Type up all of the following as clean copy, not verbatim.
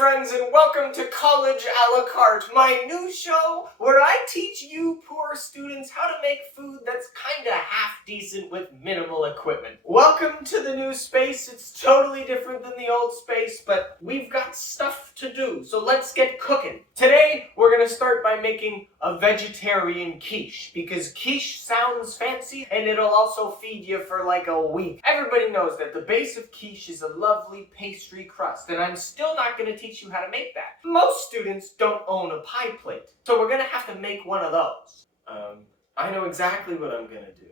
friends, and welcome to College a la carte, my new show where I teach you poor students how to make food that's kinda half-decent with minimal equipment. Welcome to the new space. It's totally different than the old space, but we've got stuff to do, so let's get cooking. Today, we're gonna start by making a vegetarian quiche, because quiche sounds fancy, and it'll also feed you for like a week. Everybody knows that the base of quiche is a lovely pastry crust, and I'm still not going to teach you how to make that. Most students don't own a pie plate, so we're going to have to make one of those. I know exactly what I'm going to do.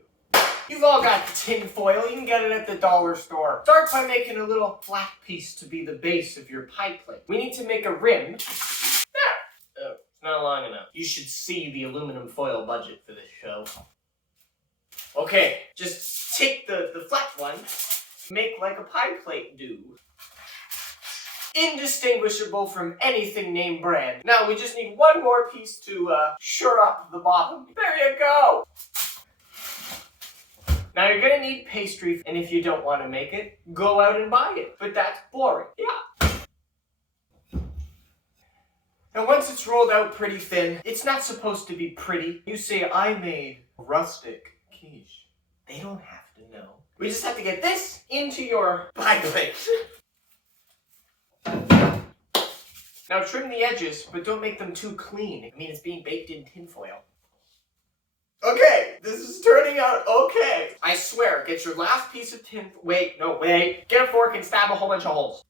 You've all got tin foil. You can get it at the dollar store. Start by making a little flat piece to be the base of your pie plate. We need to make a rim. There! Oh, it's not long enough. You should see the aluminum foil budget for this show. Okay, just take the flat one, make like a pie plate do. Indistinguishable from anything name brand. Now we just need one more piece to shore up the bottom. There you go! Now you're gonna need pastry, and if you don't want to make it, go out and buy it. But that's boring. Yeah. And once it's rolled out pretty thin, it's not supposed to be pretty. You say, I made rustic quiche. They don't have to know. We just have to get this into your pie plate. Now trim the edges, but don't make them too clean. I mean, it's being baked in tinfoil. Okay, this is turning out okay. I swear, get your last piece of tin... Wait. Get a fork and stab a whole bunch of holes.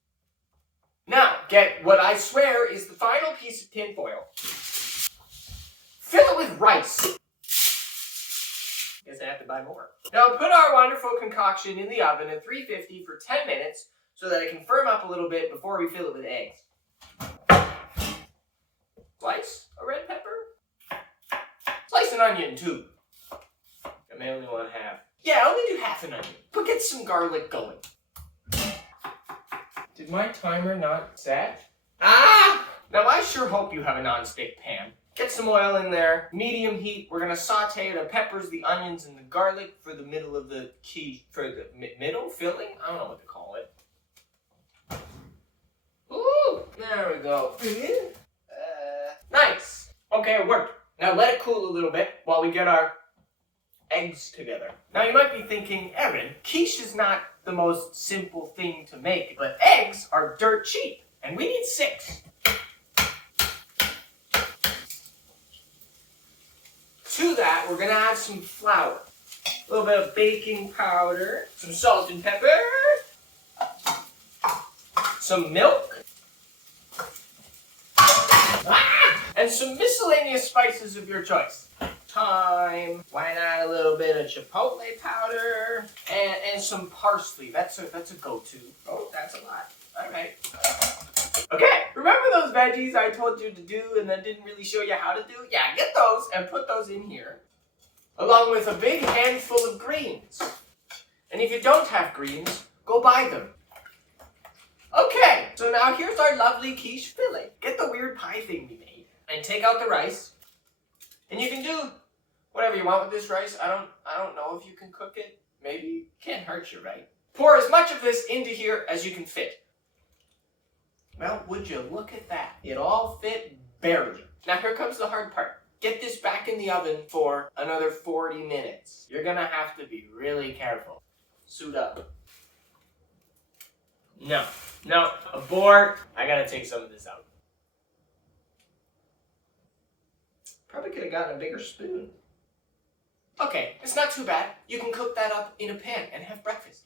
Now, get what I swear is the final piece of tinfoil. Fill it with rice. Guess I have to buy more. Now put our wonderful concoction in the oven at 350 for 10 minutes so that it can firm up a little bit before we fill it with eggs. Slice a red pepper. Slice an onion too. I may only want half. Yeah, only do half an onion. But get some garlic going. Did my timer not set? Ah! Now I sure hope you have a non-stick pan. Get some oil in there, medium heat. We're gonna saute the peppers, the onions, and the garlic for the middle of the quiche, for the middle filling? I don't know what to call it. Ooh, there we go. Nice. Okay, it worked. Now let it cool a little bit while we get our eggs together. Now you might be thinking, Erin, quiche is not the most simple thing to make, but eggs are dirt cheap, and we need 6. To that, we're gonna add some flour, a little bit of baking powder, some salt and pepper, some milk, and some miscellaneous spices of your choice. Thyme, why not a little bit of chipotle powder, and some parsley. That's a go-to. Oh, that's a lot. All right. Okay, remember those veggies I told you to do and then didn't really show you how to do? Yeah, get those and put those in here, along with a big handful of greens. And if you don't have greens, go buy them. Okay, so now here's our lovely quiche filling. Get the weird pie thing we made and take out the rice. And you can do whatever you want with this rice. I don't know if you can cook it. Maybe. Can't hurt you, right? Pour as much of this into here as you can fit. Well, would you look at that? It all fit barely. Now here comes the hard part. Get this back in the oven for another 40 minutes. You're gonna have to be really careful. Suit up. No, abort. I gotta take some of this out. Probably could have gotten a bigger spoon. Okay, it's not too bad. You can cook that up in a pan and have breakfast.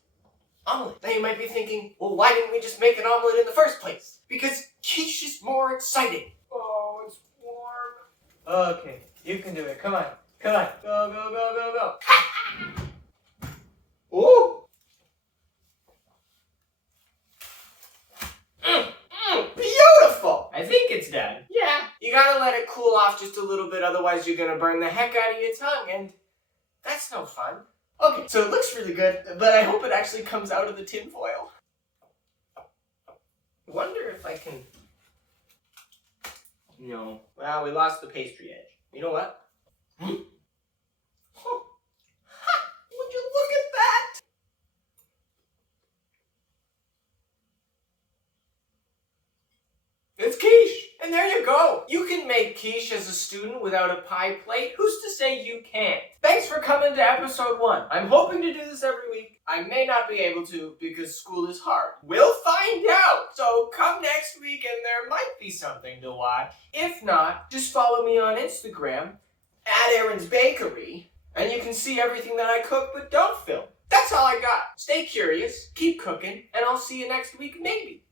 Omelet. Now you might be thinking, well, why didn't we just make an omelet in the first place? Because quiche is more exciting. Oh, it's warm. Okay, you can do it. Come on. Go. Ooh. Beautiful. I think it's done. Yeah. You gotta let it cool off just a little bit, otherwise you're gonna burn the heck out of your tongue, and that's no fun. Okay, so it looks really good, but I hope it actually comes out of the tin foil. I wonder if I can... No. Well, we lost the pastry edge. You know what? Oh. Ha! Would you look at that? to go! You can make quiche as a student without a pie plate. Who's to say you can't? Thanks for coming to episode 1. I'm hoping to do this every week. I may not be able to because school is hard. We'll find out! So come next week and there might be something to watch. If not, just follow me on Instagram at Aaron's Bakery and you can see everything that I cook but don't film. That's all I got. Stay curious, keep cooking, and I'll see you next week maybe.